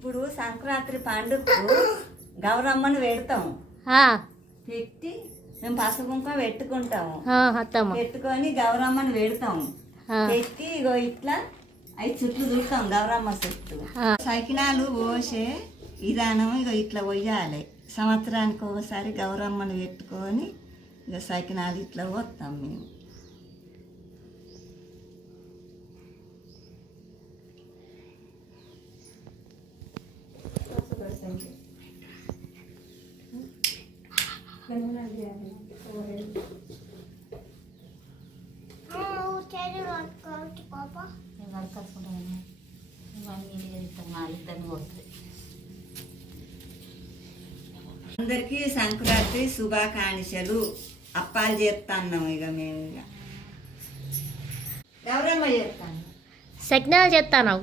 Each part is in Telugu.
ఇప్పుడు సంక్రాంతి పండుగకు గౌరమ్మను పెడతాం. ఆ, పెట్టి మేము పసుపు కుంకుమ పెట్టుకుంటాము. పెట్టుకొని గౌరమ్మను పెడతాం. ఆ, పెట్టి ఇగో ఇట్లా అవి చుట్టూ చూస్తాం గౌరమ్మ చుట్టూ. సకినాలు పోసే విధానం ఇగో ఇట్లా పోయాలి. సంవత్సరానికి ఒకసారి గౌరమ్మను పెట్టుకొని ఇక సకినాలు ఇట్లా పోస్తాం మేము. అందరికీ సంక్రాంతి శుభాకాంక్షలు. అప్పాలు చేస్తాన్నాం ఇక మేము ఇక. గౌరమ్మ చేస్తాను సకినాలు చేస్తాను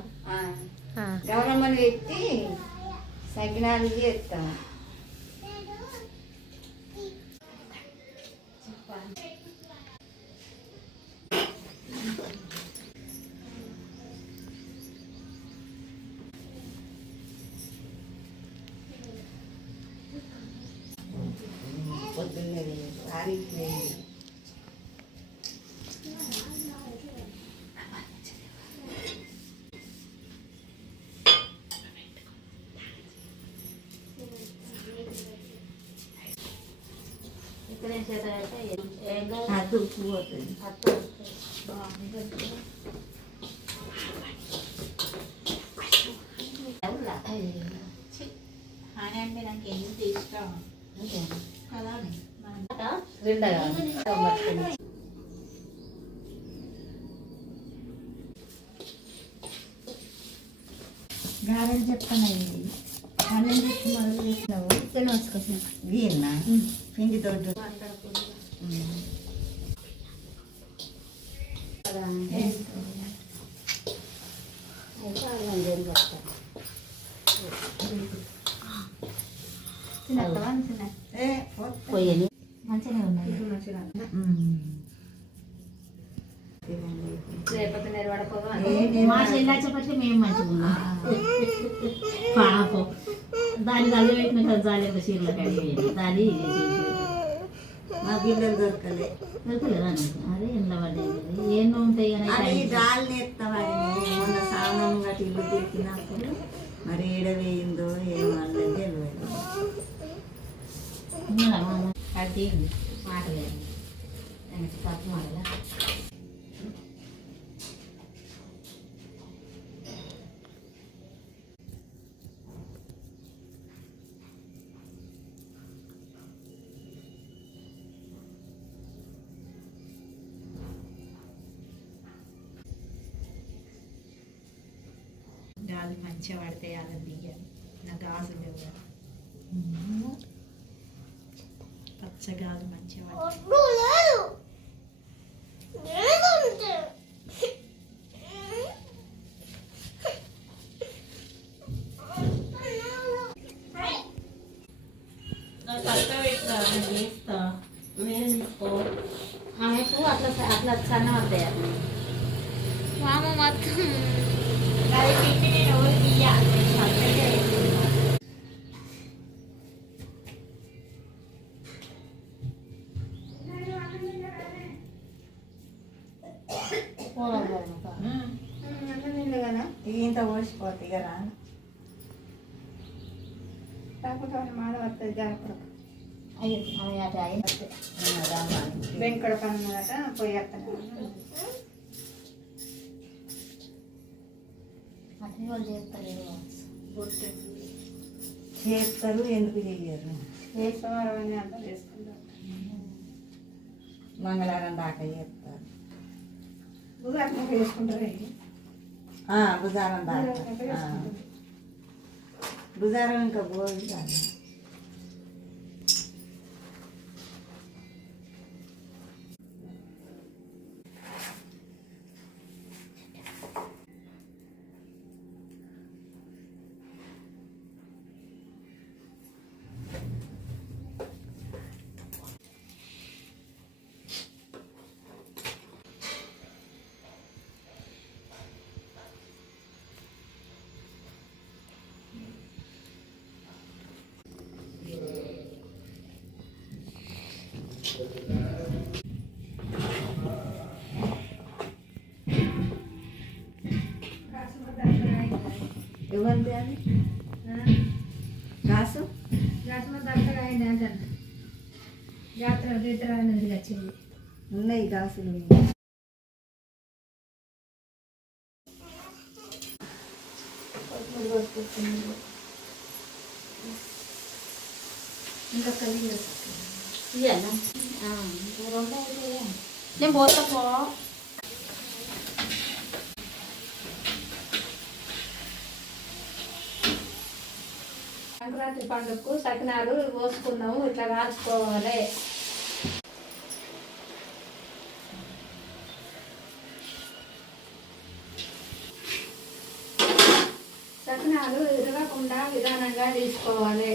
గౌరమ్మను పెట్టి సకినాలు చేస్తాం đi về satu buat satu bawang itu là thầy. Hai anh em bên anh ký những gì rồi. గారెలు చెప్తానండి గారెలు చెప్పి మొదలు చేసినావు. పిండి పోయని మంచిగా ఉన్నాయి మా మేము మంచిగా ఉన్నాం పాపం. దానికి అల్లు పెట్టిన కదా జాలి చీరలు కడిగి దాని మా గిన్నెలు దొరకలే. దొరకలేదా నీకు? అదే ఇంట్లో పడ్డాయి ఏం ఉంటాయి కానీ దాల్ మొన్న మరి ఏడ వేయిందో ఏమో అది మాట లేదు తప్పు మాటలా గాలి మంచిగా పడితే అలా దిగాలి నా గాజులు లేవు కదా పచ్చ గాలి మంచిగా పడితే ఆమెకు అట్లా అట్లా సన్న అట్లా మామ మొత్తం అది పిండి నేను ఎవరికి ఇయ్యాలి ఇంత ఓసిపోతే ఇక రా అయ్యో అవి అటు అయ్యి వెంకట పనులట పోయేస్తాను వాళ్ళు? చేస్తారు చేస్తారు ఎందుకు చెయ్యరు అంతా చేసుకుంటారు. మంగళవారం దాకా చేస్తారు. బుధాత్మ వేసుకుంటారు ఆ, బుధవారం దాకా ఆ. బుధవారం ఇంకా పోయి కాదు. ఎవరిది అది కాసు జాతర గీతర అనేది వచ్చింది. ఉన్నాయి కాసులు ఇంకా కలిగి ఇయ్యాలా? నేను పోతా పో సంక్రాంతి పండుగకు సకినాలు పోసుకున్నాము ఇట్లా కాల్చుకోవాలి సకినాలు ఇరగకుండా విధానంగా తీసుకోవాలి.